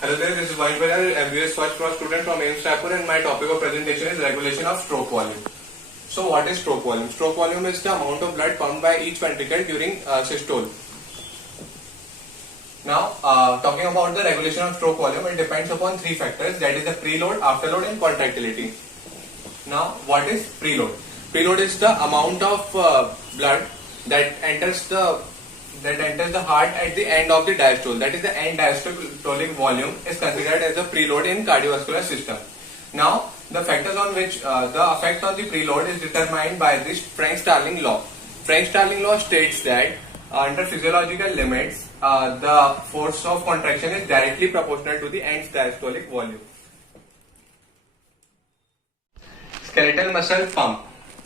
Hello there, this is Vaishnav, MBS first cross student from AIMS Raipur, and my topic of presentation is regulation of stroke volume. So what is stroke volume? Stroke volume is the amount of blood pumped by each ventricle during systole. Now, talking about the regulation of stroke volume, it depends upon three factors, that is the preload, afterload and contractility. Now, what is preload? Preload is the amount of blood that enters the heart at the end of the diastole. That is the end diastolic volume is considered as a preload in cardiovascular system. Now, the factors on which the effect on the preload is determined by this French-Starling law. French-Starling law states that under physiological limits, the force of contraction is directly proportional to the end diastolic volume. Skeletal muscle pump.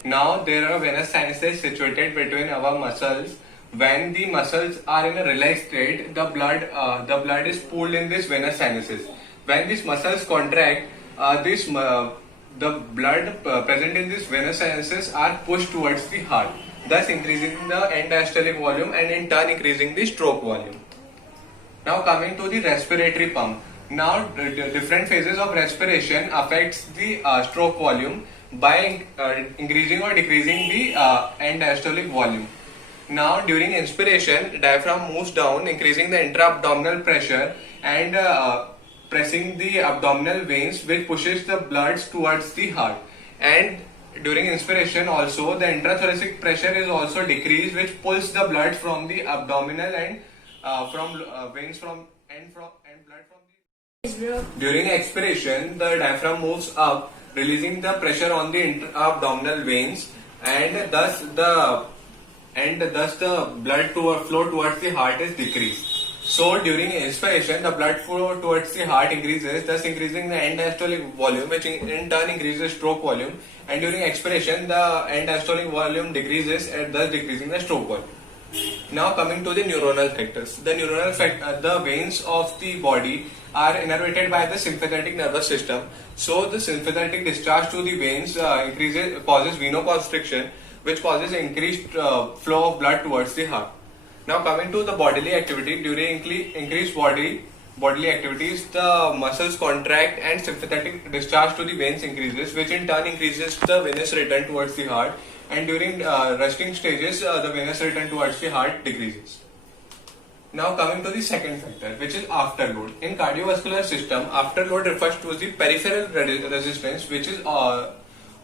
Now, there are venous sinuses situated between our muscles. When the muscles are in a relaxed state, the blood is pooled in these venous sinuses. When these muscles contract, the blood present in these venous sinuses are pushed towards the heart, thus increasing the end diastolic volume and in turn increasing the stroke volume. Now coming to the respiratory pump. Now different phases of respiration affects the stroke volume by increasing or decreasing the end diastolic volume. Now during inspiration, diaphragm moves down, increasing the intra-abdominal pressure and pressing the abdominal veins, which pushes the blood towards the heart. And during inspiration also, the intrathoracic pressure is also decreased, which pulls the blood from the abdominal and from veins and blood from the. During expiration, the diaphragm moves up, releasing the pressure on the intra-abdominal veins, and thus the blood flow towards the heart is decreased. So during inspiration, the blood flow towards the heart increases, thus increasing the end diastolic volume, which in turn increases stroke volume. And during expiration, the end diastolic volume decreases, and thus decreasing the stroke volume. Now coming to the neuronal factors. The veins of the body are innervated by the sympathetic nervous system. So the sympathetic discharge to the veins causes venoconstriction, which causes increased flow of blood towards the heart. Now coming to the bodily activity, during increased bodily activities, the muscles contract and sympathetic discharge to the veins increases, which in turn increases the venous return towards the heart, and during resting stages, the venous return towards the heart decreases. Now coming to the second factor, which is afterload. In cardiovascular system, afterload refers to the peripheral resistance, which is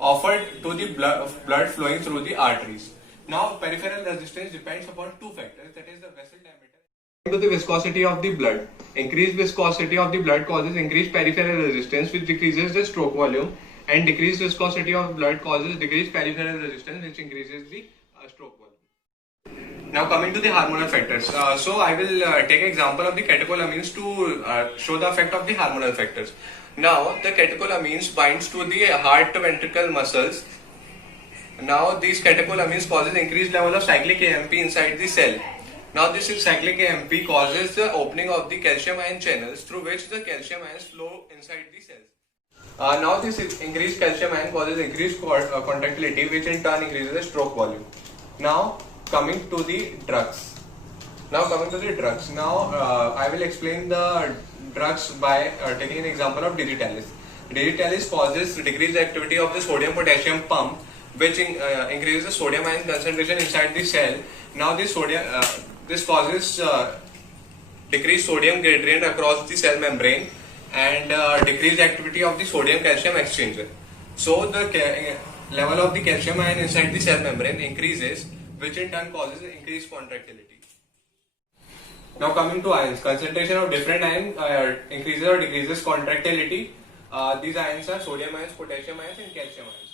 offered to the blood flowing through the arteries. Now, peripheral resistance depends upon two factors, that is the vessel diameter and to the viscosity of the blood. Increased viscosity of the blood causes increased peripheral resistance, which decreases the stroke volume, and decreased viscosity of blood causes decreased peripheral resistance, which increases the stroke volume. Now coming to the hormonal factors. So I will take example of the catecholamines to show the effect of the hormonal factors. Now the catecholamines binds to the heart ventricle muscles. Now these catecholamines causes increased level of cyclic AMP inside the cell. Now this cyclic AMP causes the opening of the calcium ion channels through which the calcium ions flow inside the cells. Now this increased calcium ion causes increased contractility, which in turn increases the stroke volume. Now coming to the drugs. Now I will explain the drugs by taking an example of digitalis. Digitalis causes decreased activity of the sodium-potassium pump, which increases the sodium ion concentration inside the cell. Now this causes decreased sodium gradient across the cell membrane and decreased activity of the sodium-calcium exchanger. So the level of the calcium ion inside the cell membrane increases, which in turn causes increased contractility. Now coming to ions, concentration of different ions increases or decreases contractility. These ions are sodium ions, potassium ions and calcium ions.